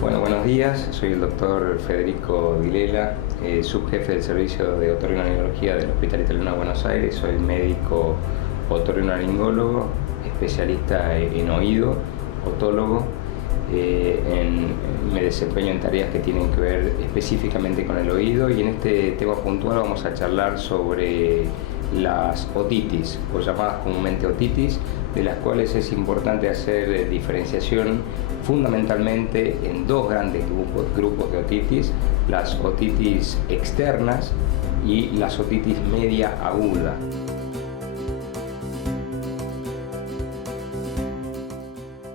Bueno, buenos días. Soy el doctor Federico Vilela, subjefe del servicio de otorrinolaringología del Hospital Italiano de Buenos Aires. Soy médico otorrinolaringólogo, especialista en oído, otólogo. Me desempeño en tareas que tienen que ver específicamente con el oído, y en este tema puntual vamos a charlar sobre las otitis, o llamadas comúnmente otitis, de las cuales es importante hacer diferenciación fundamentalmente en dos grandes grupos de otitis: las otitis externas y las otitis media aguda.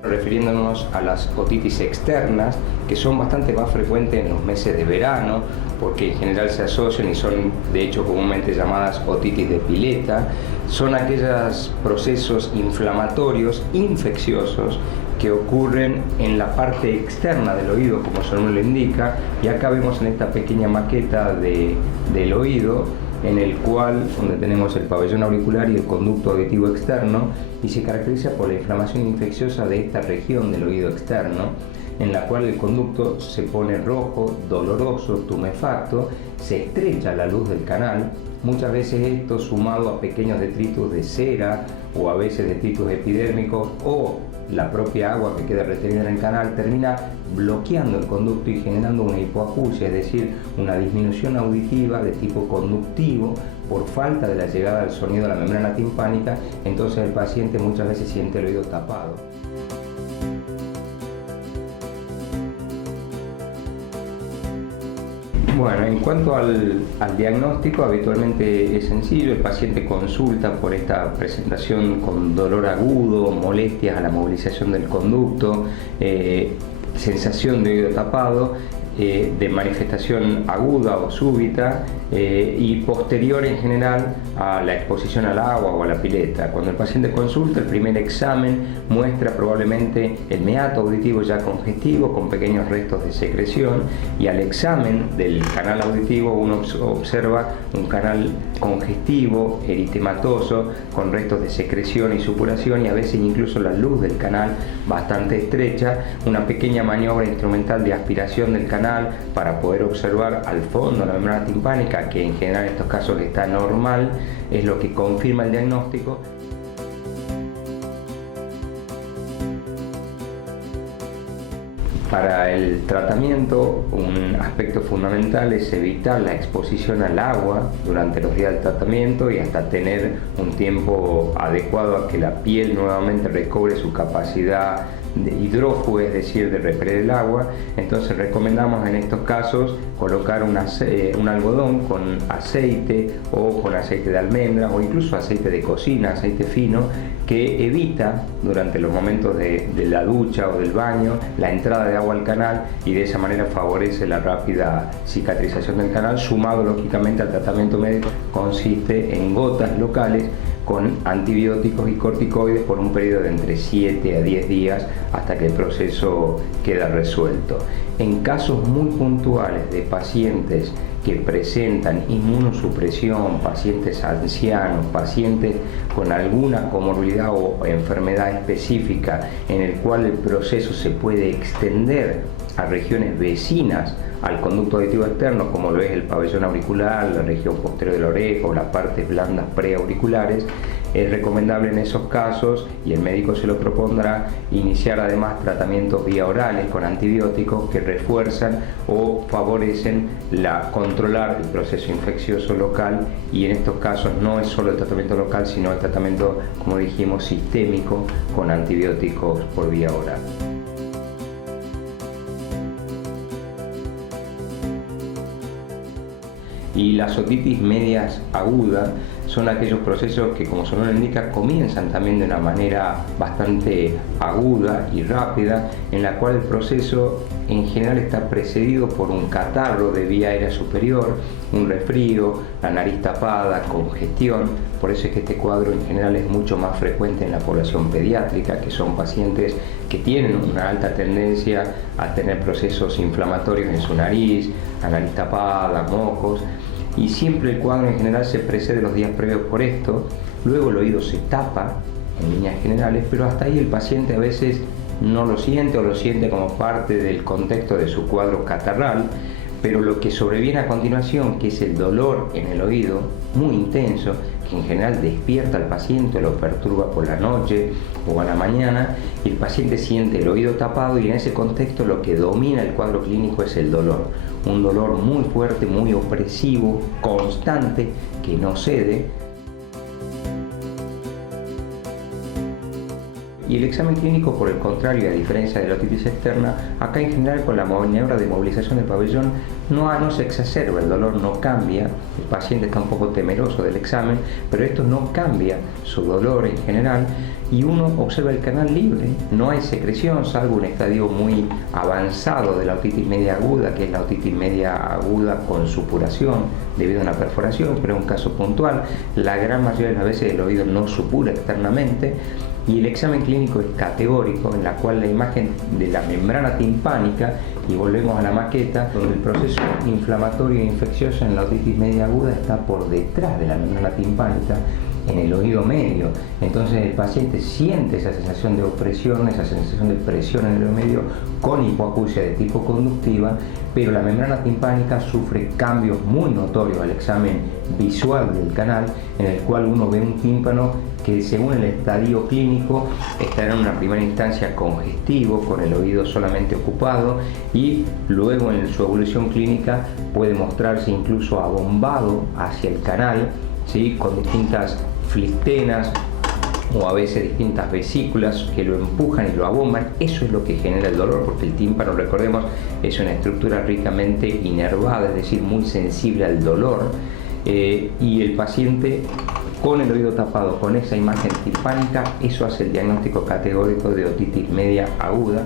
Refiriéndonos a las otitis externas, que son bastante más frecuentes en los meses de verano, porque en general se asocian y son de hecho comúnmente llamadas otitis de pileta, son aquellos procesos inflamatorios infecciosos que ocurren en la parte externa del oído, como su nombre lo indica, y acá vemos en esta pequeña maqueta del oído, en el cual donde tenemos el pabellón auricular y el conducto auditivo externo, y se caracteriza por la inflamación infecciosa de esta región del oído externo, en la cual el conducto se pone rojo, doloroso, tumefacto, se estrecha la luz del canal. Muchas veces esto, sumado a pequeños detritos de cera o a veces detritos epidérmicos o la propia agua que queda retenida en el canal, termina bloqueando el conducto y generando una hipoacusia, es decir, una disminución auditiva de tipo conductivo por falta de la llegada del sonido a la membrana timpánica. Entonces el paciente muchas veces siente el oído tapado. Bueno, en cuanto al diagnóstico, habitualmente es sencillo. El paciente consulta por esta presentación con dolor agudo, molestias a la movilización del conducto, sensación de oído tapado, de manifestación aguda o súbita, y posterior en general a la exposición al agua o a la pileta. Cuando el paciente consulta, el primer examen muestra probablemente el meato auditivo ya congestivo con pequeños restos de secreción, y al examen del canal auditivo uno observa un canal congestivo, eritematoso, con restos de secreción y supuración, y a veces incluso la luz del canal bastante estrecha. Una pequeña maniobra instrumental de aspiración del canal para poder observar al fondo la membrana timpánica, que en general en estos casos está normal, es lo que confirma el diagnóstico. Para el tratamiento, un aspecto fundamental es evitar la exposición al agua durante los días del tratamiento y hasta tener un tiempo adecuado a que la piel nuevamente recobre su capacidad de hidrófugo, es decir, de repeler el agua. Entonces recomendamos en estos casos colocar un algodón con aceite o con aceite de almendras o incluso aceite de cocina, aceite fino, que evita durante los momentos de la ducha o del baño la entrada de agua al canal, y de esa manera favorece la rápida cicatrización del canal, sumado lógicamente al tratamiento médico. Consiste en gotas locales con antibióticos y corticoides por un periodo de entre 7 a 10 días hasta que el proceso queda resuelto. En casos muy puntuales de pacientes que presentan inmunosupresión, pacientes ancianos, pacientes con alguna comorbilidad o enfermedad específica en el cual el proceso se puede extender a regiones vecinas al conducto auditivo externo, como lo es el pabellón auricular, la región posterior de la oreja o las partes blandas preauriculares, es recomendable en esos casos, y el médico se lo propondrá, iniciar además tratamientos vía orales con antibióticos que refuerzan o favorecen controlar el proceso infeccioso local, y en estos casos no es solo el tratamiento local, sino el tratamiento, como dijimos, sistémico con antibióticos por vía oral. Y las otitis medias agudas son aquellos procesos que, como su nombre indica, comienzan también de una manera bastante aguda y rápida, en la cual el proceso en general está precedido por un catarro de vía aérea superior, un resfrío, la nariz tapada, congestión. Por eso es que este cuadro en general es mucho más frecuente en la población pediátrica, que son pacientes que tienen una alta tendencia a tener procesos inflamatorios en su nariz, la nariz tapada, mocos. Y siempre el cuadro en general se precede los días previos por esto. Luego el oído se tapa en líneas generales, pero hasta ahí el paciente a veces no lo siente o lo siente como parte del contexto de su cuadro catarral, pero lo que sobreviene a continuación, que es el dolor en el oído, muy intenso, que en general despierta al paciente, lo perturba por la noche o a la mañana, y el paciente siente el oído tapado, y en ese contexto lo que domina el cuadro clínico es el dolor. Un dolor muy fuerte, muy opresivo, constante, que no cede. Y el examen clínico, por el contrario, a diferencia de la otitis externa, acá en general con la maniobra de movilización del pabellón no se exacerba, el dolor no cambia, el paciente está un poco temeroso del examen, pero esto no cambia su dolor en general, y uno observa el canal libre, no hay secreción, salvo un estadio muy avanzado de la otitis media aguda, que es la otitis media aguda con supuración debido a una perforación, pero es un caso puntual. La gran mayoría de las veces el oído no supura externamente. Y el examen clínico es categórico, en la cual la imagen de la membrana timpánica, y volvemos a la maqueta, donde el proceso inflamatorio e infeccioso en la otitis media aguda está por detrás de la membrana timpánica, en el oído medio. Entonces el paciente siente esa sensación de opresión, esa sensación de presión en el oído medio con hipoacusia de tipo conductiva, pero la membrana timpánica sufre cambios muy notorios al examen visual del canal, en el cual uno ve un tímpano que, según el estadio clínico, estará en una primera instancia congestivo, con el oído solamente ocupado, y luego en su evolución clínica puede mostrarse incluso abombado hacia el canal, ¿sí?, con distintas flistenas o a veces distintas vesículas que lo empujan y lo abomban. Eso es lo que genera el dolor, porque el tímpano, recordemos, es una estructura ricamente inervada, es decir, muy sensible al dolor, y el paciente con el oído tapado, con esa imagen timpánica, eso hace el diagnóstico categórico de otitis media aguda.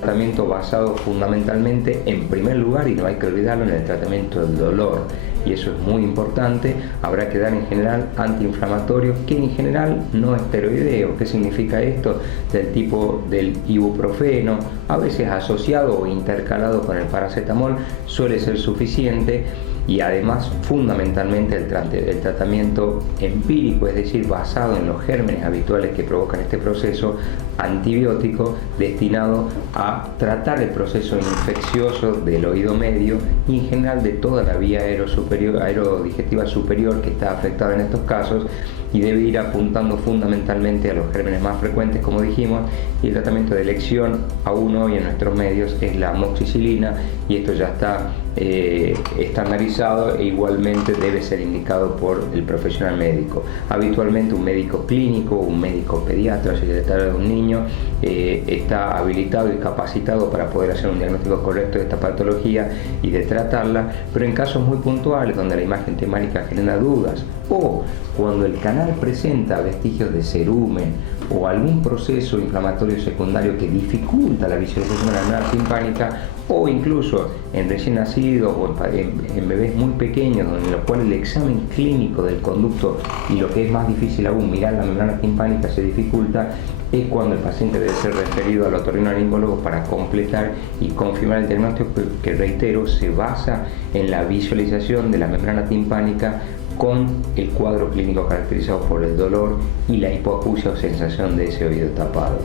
Tratamiento basado fundamentalmente, en primer lugar, y no hay que olvidarlo, en el tratamiento del dolor, y eso es muy importante. Habrá que dar en general antiinflamatorios, que en general no esteroideos. ¿Qué significa esto? Del tipo del ibuprofeno, a veces asociado o intercalado con el paracetamol, suele ser suficiente. Y además, fundamentalmente, el tratamiento empírico, es decir, basado en los gérmenes habituales que provocan este proceso, antibiótico, destinado a tratar el proceso infeccioso del oído medio y en general de toda la vía aerodigestiva superior que está afectada en estos casos, y debe ir apuntando fundamentalmente a los gérmenes más frecuentes, como dijimos, y el tratamiento de elección aún hoy en nuestros medios es la amoxicilina, y esto ya está estandarizado e igualmente debe ser indicado por el profesional médico. Habitualmente un médico clínico, un médico pediatra, si se trata de un niño, está habilitado y capacitado para poder hacer un diagnóstico correcto de esta patología y de tratarla, pero en casos muy puntuales donde la imagen timpánica genera dudas, o cuando el canal presenta vestigios de cerumen o algún proceso inflamatorio secundario que dificulta la visualización de la membrana timpánica, o incluso en recién nacidos o en bebés muy pequeños, en los cuales el examen clínico del conducto y lo que es más difícil aún, mirar la membrana timpánica, se dificulta, es cuando el paciente debe ser referido al otorrinolaringólogo para completar y confirmar el diagnóstico, que reitero, se basa en la visualización de la membrana timpánica con el cuadro clínico caracterizado por el dolor y la hipoacusia o sensación de ese oído tapado.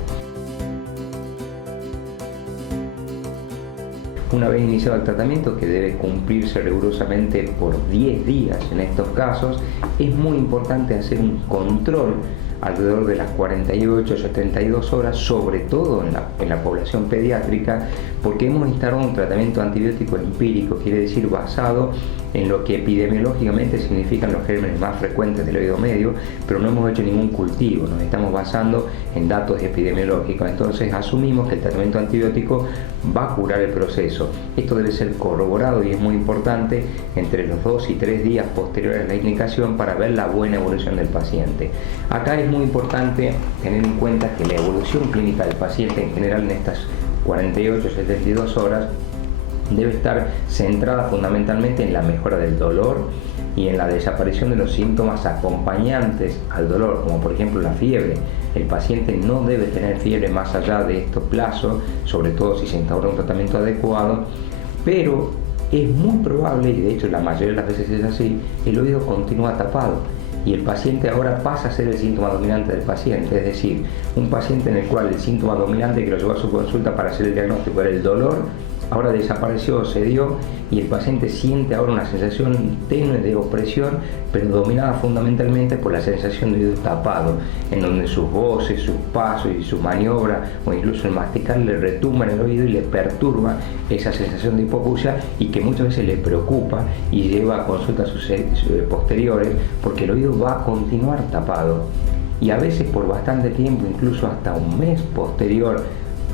Una vez iniciado el tratamiento, que debe cumplirse rigurosamente por 10 días en estos casos, es muy importante hacer un control alrededor de las 48-72 horas, sobre todo en la población pediátrica, porque hemos instaurado un tratamiento antibiótico empírico, quiere decir basado en lo que epidemiológicamente significan los gérmenes más frecuentes del oído medio, pero no hemos hecho ningún cultivo, nos estamos basando en datos epidemiológicos. Entonces asumimos que el tratamiento antibiótico va a curar el proceso. Esto debe ser corroborado y es muy importante entre los 2 y 3 días posteriores a la indicación para ver la buena evolución del paciente. Acá es muy importante tener en cuenta que la evolución clínica del paciente en general en estas 48-72 horas debe estar centrada fundamentalmente en la mejora del dolor y en la desaparición de los síntomas acompañantes al dolor, como por ejemplo la fiebre. El paciente no debe tener fiebre más allá de estos plazos, sobre todo si se instaura un tratamiento adecuado, pero es muy probable, y de hecho la mayoría de las veces es así, el oído continúa tapado. y el paciente ahora pasa a ser el síntoma dominante del paciente, es decir, un paciente en el cual el síntoma dominante que lo llevó a su consulta para hacer el diagnóstico era el dolor, ahora desapareció, cedió, y el paciente siente ahora una sensación tenue de opresión, pero dominada fundamentalmente por la sensación de oído tapado, en donde sus voces, sus pasos y sus maniobras, o incluso el masticar, le retumban el oído y le perturba esa sensación de hipoacusia, y que muchas veces le preocupa y lleva a consultas posteriores, porque el oído va a continuar tapado, y a veces por bastante tiempo, incluso hasta un mes posterior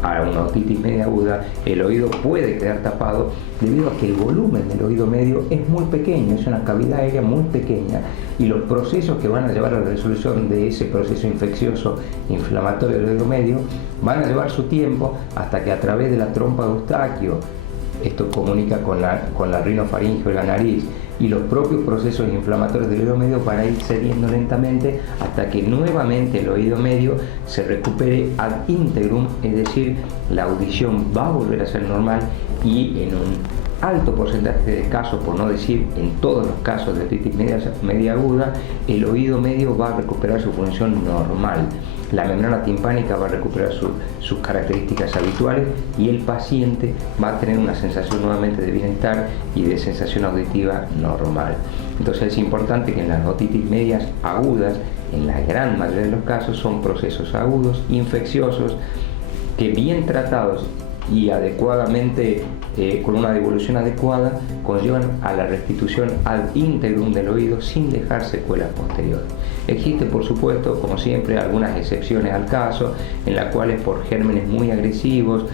a una otitis media aguda, el oído puede quedar tapado debido a que el volumen del oído medio es muy pequeño, es una cavidad aérea muy pequeña, y los procesos que van a llevar a la resolución de ese proceso infeccioso inflamatorio del oído medio van a llevar su tiempo, hasta que a través de la trompa de Eustaquio, esto comunica con la rinofaringe o la nariz, y los propios procesos inflamatorios del oído medio van a ir cediendo lentamente hasta que nuevamente el oído medio se recupere ad integrum, es decir, la audición va a volver a ser normal, y en un alto porcentaje de casos, por no decir en todos los casos de otitis media aguda, el oído medio va a recuperar su función normal. La membrana timpánica va a recuperar sus características habituales, y el paciente va a tener una sensación nuevamente de bienestar y de sensación auditiva normal. Entonces es importante que en las otitis medias agudas, en la gran mayoría de los casos, son procesos agudos, infecciosos, que bien tratados y adecuadamente, con una devolución adecuada, conllevan a la restitución ad integrum del oído sin dejar secuelas posteriores. Existen, por supuesto, como siempre, algunas excepciones al caso, en las cuales por gérmenes muy agresivos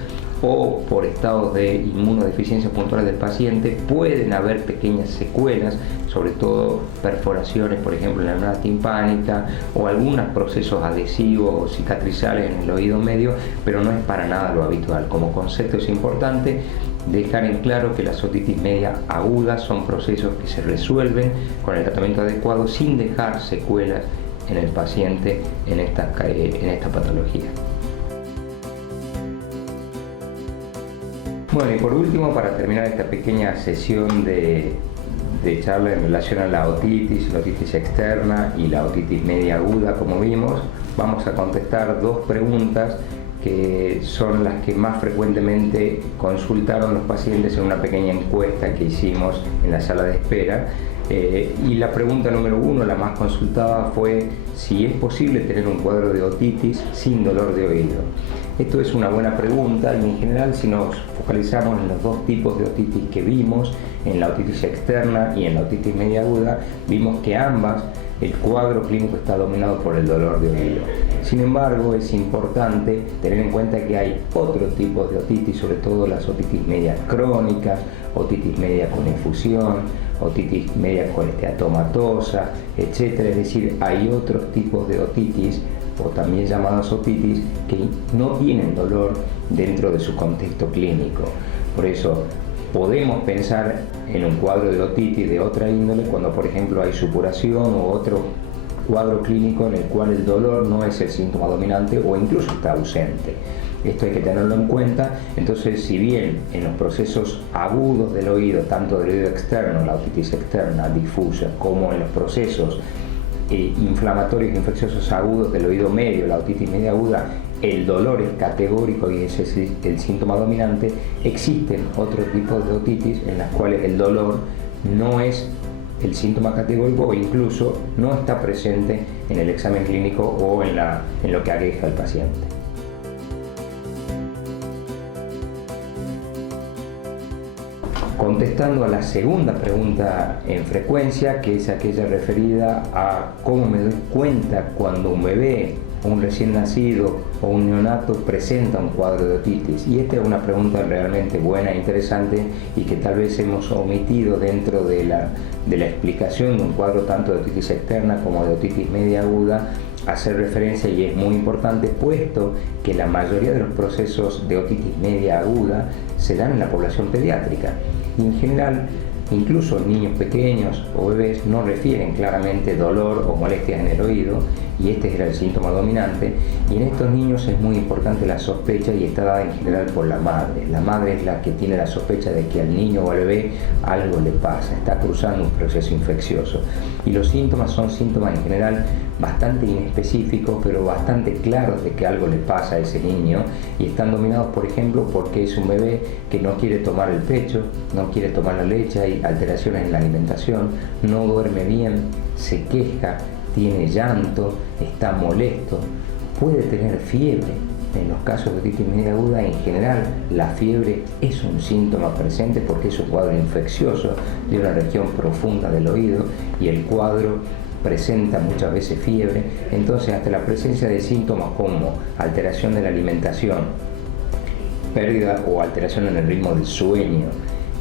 o por estados de inmunodeficiencia puntuales del paciente pueden haber pequeñas secuelas, sobre todo perforaciones, por ejemplo, en la membrana timpánica, o algunos procesos adhesivos o cicatrizales en el oído medio, pero no es para nada lo habitual. Como concepto es importante dejar en claro que las otitis media agudas son procesos que se resuelven con el tratamiento adecuado sin dejar secuelas en el paciente en esta patología. Bueno, y por último, para terminar esta pequeña sesión de charla en relación a la otitis externa y la otitis media aguda, como vimos, vamos a contestar dos preguntas que son las que más frecuentemente consultaron los pacientes en una pequeña encuesta que hicimos en la sala de espera. Y la pregunta número 1, la más consultada, fue si es posible tener un cuadro de otitis sin dolor de oído. Esto es una buena pregunta, y en general, si nos focalizamos en los dos tipos de otitis que vimos, en la otitis externa y en la otitis media aguda, vimos que ambas, el cuadro clínico está dominado por el dolor de oído. Sin embargo, es importante tener en cuenta que hay otros tipos de otitis, sobre todo las otitis medias crónicas, otitis media con efusión, otitis media con esteatomatosa, etc. Es decir, hay otros tipos de otitis, o también llamadas otitis, que no tienen dolor dentro de su contexto clínico. Por eso podemos pensar en un cuadro de otitis de otra índole cuando, por ejemplo, hay supuración o otro cuadro clínico en el cual el dolor no es el síntoma dominante o incluso está ausente. Esto hay que tenerlo en cuenta. Entonces, si bien en los procesos agudos del oído, tanto del oído externo, la otitis externa difusa, como en los procesos inflamatorios e infecciosos agudos del oído medio, la otitis media aguda, el dolor es categórico y ese es el síntoma dominante, existen otros tipos de otitis en las cuales el dolor no es el síntoma categórico o incluso no está presente en el examen clínico o en lo que aqueja al paciente. Contestando a la segunda pregunta en frecuencia, que es aquella referida a cómo me doy cuenta cuando un bebé, un recién nacido o un neonato presenta un cuadro de otitis. Y esta es una pregunta realmente buena e interesante, y que tal vez hemos omitido dentro de la explicación de un cuadro tanto de otitis externa como de otitis media aguda, hacer referencia, y es muy importante, puesto que la mayoría de los procesos de otitis media aguda se dan en la población pediátrica. Y en general Incluso niños pequeños o bebés no refieren claramente dolor o molestias en el oído, y este era el síntoma dominante. Y en estos niños es muy importante la sospecha, y está dada en general por la madre. La madre es la que tiene la sospecha de que al niño o al bebé algo le pasa, está cruzando un proceso infeccioso. Y los síntomas son síntomas en general bastante inespecíficos, pero bastante claros de que algo le pasa a ese niño, y están dominados, por ejemplo, porque es un bebé que no quiere tomar el pecho, no quiere tomar la leche, hay alteraciones en la alimentación, no duerme bien, se queja, tiene llanto, está molesto, puede tener fiebre. En los casos de otitis media aguda, en general, la fiebre es un síntoma presente porque es un cuadro infeccioso de una región profunda del oído, y el cuadro presenta muchas veces fiebre. Entonces, hasta la presencia de síntomas como alteración de la alimentación, pérdida o alteración en el ritmo del sueño,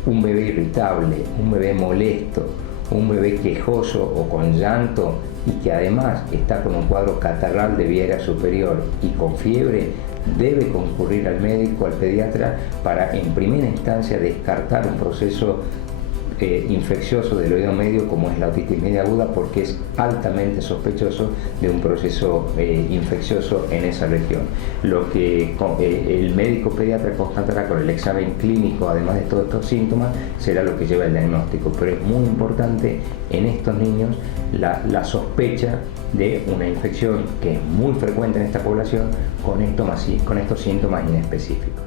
un bebé irritable, un bebé molesto, un bebé quejoso o con llanto, y que además está con un cuadro catarral de vía aérea superior y con fiebre, debe concurrir al médico, al pediatra, para en primera instancia descartar un proceso infeccioso del oído medio como es la otitis media aguda, porque es altamente sospechoso de un proceso infeccioso en esa región. Lo que el médico pediatra constatará con el examen clínico, además de todos estos síntomas, será lo que lleva el diagnóstico. Pero es muy importante en estos niños la sospecha de una infección que es muy frecuente en esta población con estos síntomas inespecíficos.